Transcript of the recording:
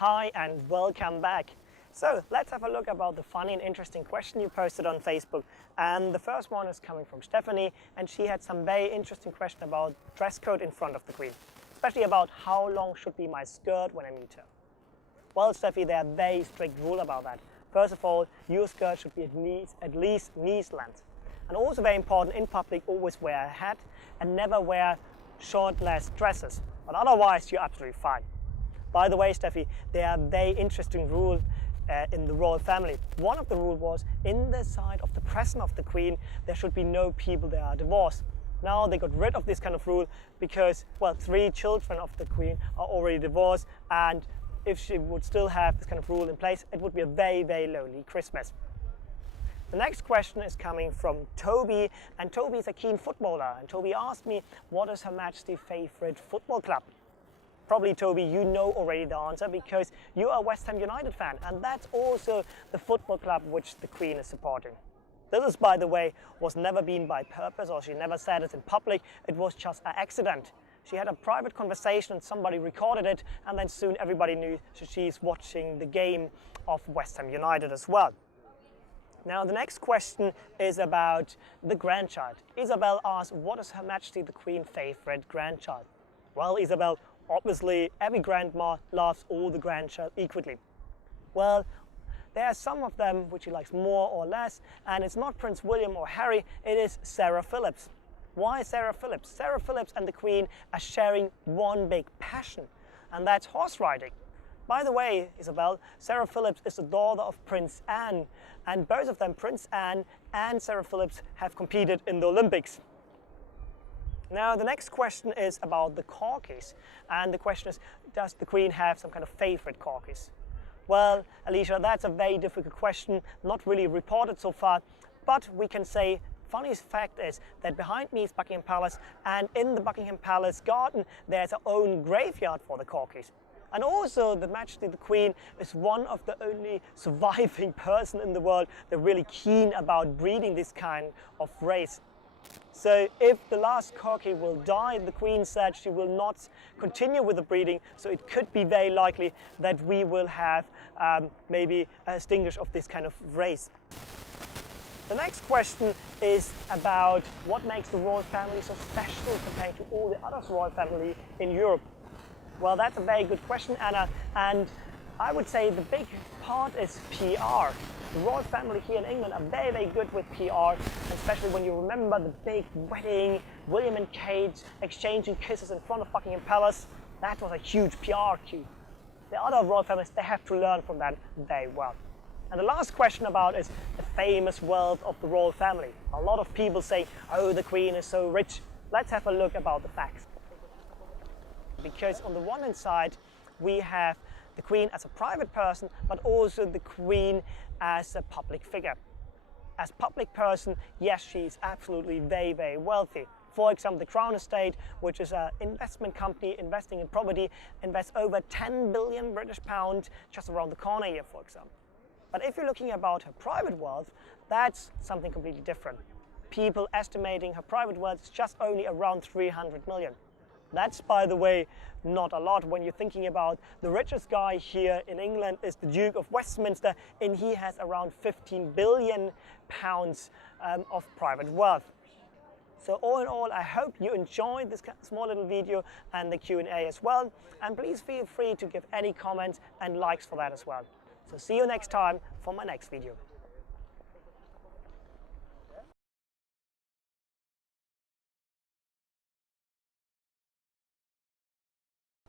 Hi and welcome back. So let's have a look about the funny and interesting question you posted on Facebook. And the first one is coming from Stephanie, and she had some very interesting question about dress code in front of the Queen, especially about how long should be my skirt when I meet her. Well, Steffi, there are very strict rules about that. First of all, your skirt should be at least knee length. And also very important, in public, always wear a hat and never wear shortless dresses. But otherwise, you're absolutely fine. By the way, Steffi, there are very interesting rules in the royal family. One of the rules was, in the side of the present of the Queen, there should be no people that are divorced. Now they got rid of this kind of rule because, well, 3 children of the Queen are already divorced, and if she would still have this kind of rule in place, it would be a very, very lonely Christmas. The next question is coming from Toby, and Toby is a keen footballer, and Toby asked me, what is Her Majesty's favorite football club? Probably, Toby, you know already the answer because you are a West Ham United fan, and that's also the football club which the Queen is supporting. This is, by the way, was never been by purpose, or she never said it in public. It was just an accident. She had a private conversation and somebody recorded it, and then soon everybody knew she's watching the game of West Ham United as well. Now the next question is about the grandchild. Isabel asked, what is Her Majesty the Queen's favorite grandchild? Well, Isabel, obviously every grandma loves all the grandchild equally. Well, there are some of them which she likes more or less, and it's not Prince William or Harry, it is Sarah Phillips. Why Sarah Phillips? Sarah Phillips and the Queen are sharing one big passion, and that's horse riding. By the way, Isabel, Sarah Phillips is the daughter of Prince Anne, and both of them, Prince Anne and Sarah Phillips, have competed in the Olympics. Now the next question is about the corgis, and the question is, does the Queen have some kind of favorite corgis? Well, Alicia, that's a very difficult question, not really reported so far, but we can say, funniest fact is that behind me is Buckingham Palace, and in the Buckingham Palace garden there's our own graveyard for the corgis. And also, the Majesty the Queen is one of the only surviving person in the world that are really keen about breeding this kind of race. So if the last corgi will die, the Queen said she will not continue with the breeding, so it could be very likely that we will have maybe a extinguish of this kind of race. The next question is about what makes the royal family so special compared to all the other royal family in Europe. Well, that's a very good question, Anna, and I would say the big part is PR. The royal family here in England are very, very good with PR, especially when you remember the big wedding, William and Kate exchanging kisses in front of Buckingham Palace. That was a huge PR cue. The other royal families, they have to learn from that very well. And the last question about is the famous wealth of the royal family. A lot of people say, oh, the Queen is so rich. Let's have a look about the facts. Because on the one hand side, we have the Queen as a private person, but also the Queen as a public figure. As a public person, yes, she is absolutely very, very wealthy. For example, the Crown Estate, which is an investment company investing in property, invests over 10 billion British pounds just around the corner here, for example. But if you're looking about her private wealth, that's something completely different. People estimating her private wealth is just only around 300 million. That's, by the way, not a lot when you're thinking about the richest guy here in England is the Duke of Westminster, and he has around 15 billion pounds of private wealth. So all in all, I hope you enjoyed this small little video and the Q&A as well. And please feel free to give any comments and likes for that as well. So see you next time for my next video.